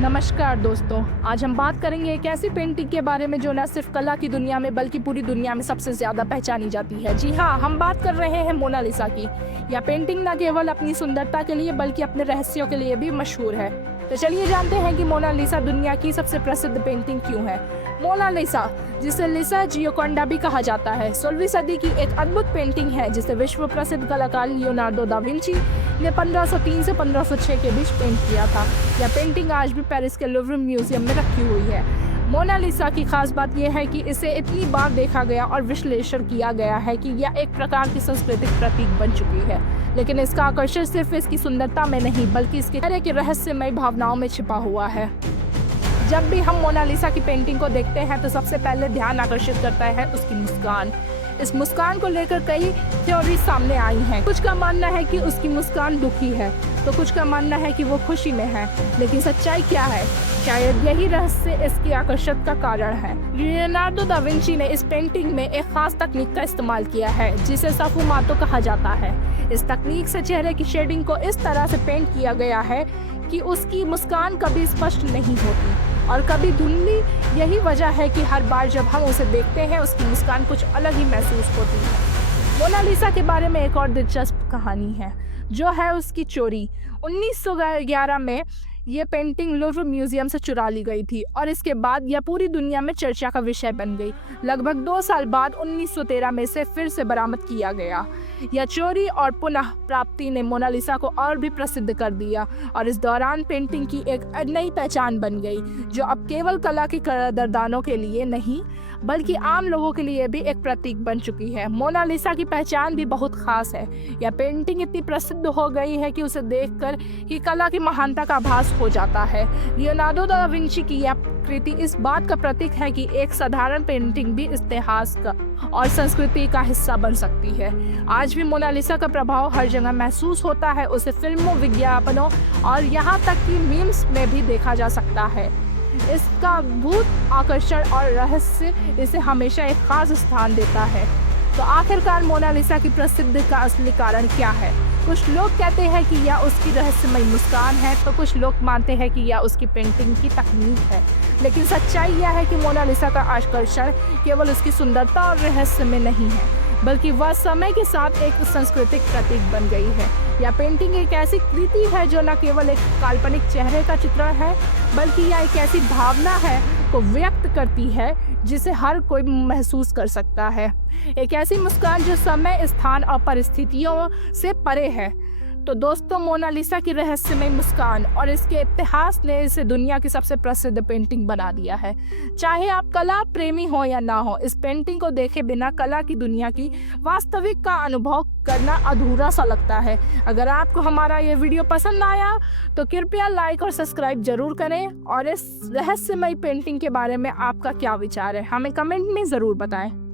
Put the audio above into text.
नमस्कार दोस्तों, आज हम बात करेंगे एक ऐसी पेंटिंग के बारे में जो न सिर्फ कला की दुनिया में बल्कि पूरी दुनिया में सबसे ज़्यादा पहचानी जाती है। जी हाँ, हम बात कर रहे हैं मोनालिसा की। यह पेंटिंग न केवल अपनी सुंदरता के लिए बल्कि अपने रहस्यों के लिए भी मशहूर है। तो चलिए जानते हैं कि मोनालिसा दुनिया की सबसे प्रसिद्ध पेंटिंग क्यों है। मोनालिसा, जिसे लिसा जियोकोंडा भी कहा जाता है, 16वीं सदी की एक अद्भुत पेंटिंग है जिसे विश्व प्रसिद्ध कलाकार लियोनार्डो दा विंची ने 1503 से 1506 के बीच पेंट किया था। यह पेंटिंग आज भी पेरिस के लुव्र म्यूजियम में रखी हुई है। मोनालिसा की खास बात यह है कि इसे इतनी बार देखा गया और विश्लेषण किया गया है कि यह एक प्रकार की सांस्कृतिक प्रतीक बन चुकी है। लेकिन इसका आकर्षण सिर्फ इसकी सुंदरता में नहीं बल्कि इसके तरह की रहस्यमय भावनाओं में छिपा हुआ है। जब भी हम मोनालिसा की पेंटिंग को देखते हैं तो सबसे पहले ध्यान आकर्षित करता है उसकी मुस्कान। इस मुस्कान को लेकर कई थ्योरी सामने आई हैं। कुछ का मानना है कि उसकी मुस्कान दुखी है, तो कुछ का मानना है कि वो खुशी में है। लेकिन सच्चाई क्या है? शायद यही रहस्य इसकी आकर्षण का कारण है। लियोनार्डो दा विंची ने इस पेंटिंग में एक खास तकनीक का इस्तेमाल किया है जिसे सफुमातो कहा जाता है। इस तकनीक से चेहरे की शेडिंग को इस तरह से पेंट किया गया है कि उसकी मुस्कान कभी स्पष्ट नहीं होती और कभी धुंधली। यही वजह है कि हर बार जब हम उसे देखते हैं उसकी मुस्कान कुछ अलग ही महसूस होती है। मोनालिसा के बारे में एक और दिलचस्प कहानी है जो है उसकी चोरी। 1911 में ये पेंटिंग लुव्र म्यूजियम से चुरा ली गई थी और इसके बाद यह पूरी दुनिया में चर्चा का विषय बन गई। लगभग 2 साल बाद 1913 में से फिर से बरामद किया गया। यह चोरी और पुनः प्राप्ति ने मोनालिसा को और भी प्रसिद्ध कर दिया और इस दौरान पेंटिंग की एक नई पहचान बन गई जो अब केवल कला के कदरदानों के लिए नहीं बल्कि आम लोगों के लिए भी एक प्रतीक बन चुकी है। मोनालिसा की पहचान भी बहुत खास है। यह पेंटिंग इतनी प्रसिद्ध हो गई है कि उसे देखकर ही कला की महानता का आभास हो जाता है। लियोनार्डो दा विंची की यह कृति इस बात का प्रतीक है कि एक साधारण पेंटिंग भी इतिहास का और संस्कृति का हिस्सा बन सकती है। आज भी मोनालिसा का प्रभाव हर जगह महसूस होता है। उसे फिल्मों, विज्ञापनों और यहाँ तक कि मीम्स में भी देखा जा सकता है। इसका भूत आकर्षण और रहस्य इसे हमेशा एक खास स्थान देता है। तो आखिरकार मोनालिसा की प्रसिद्धि का असली कारण क्या है? कुछ लोग कहते हैं कि यह उसकी रहस्यमय मुस्कान है, तो कुछ लोग मानते हैं कि यह उसकी पेंटिंग की तकनीक है। लेकिन सच्चाई यह है कि मोनालिसा का आकर्षण केवल उसकी सुंदरता और रहस्य में नहीं है बल्कि वह समय के साथ एक सांस्कृतिक प्रतीक बन गई है। यह पेंटिंग एक ऐसी कृति है जो न केवल एक काल्पनिक चेहरे का चित्रण है बल्कि यह एक ऐसी भावना है को व्यक्त करती है जिसे हर कोई महसूस कर सकता है। एक ऐसी मुस्कान जो समय, स्थान और परिस्थितियों से परे है। तो दोस्तों, मोनालिसा की रहस्यमय मुस्कान और इसके इतिहास ने इसे दुनिया की सबसे प्रसिद्ध पेंटिंग बना दिया है। चाहे आप कला प्रेमी हो या ना हो, इस पेंटिंग को देखे बिना कला की दुनिया की वास्तविक का अनुभव करना अधूरा सा लगता है। अगर आपको हमारा ये वीडियो पसंद आया तो कृपया लाइक और सब्सक्राइब जरूर करें और इस रहस्यमय पेंटिंग के बारे में आपका क्या विचार है हमें कमेंट में ज़रूर बताएं।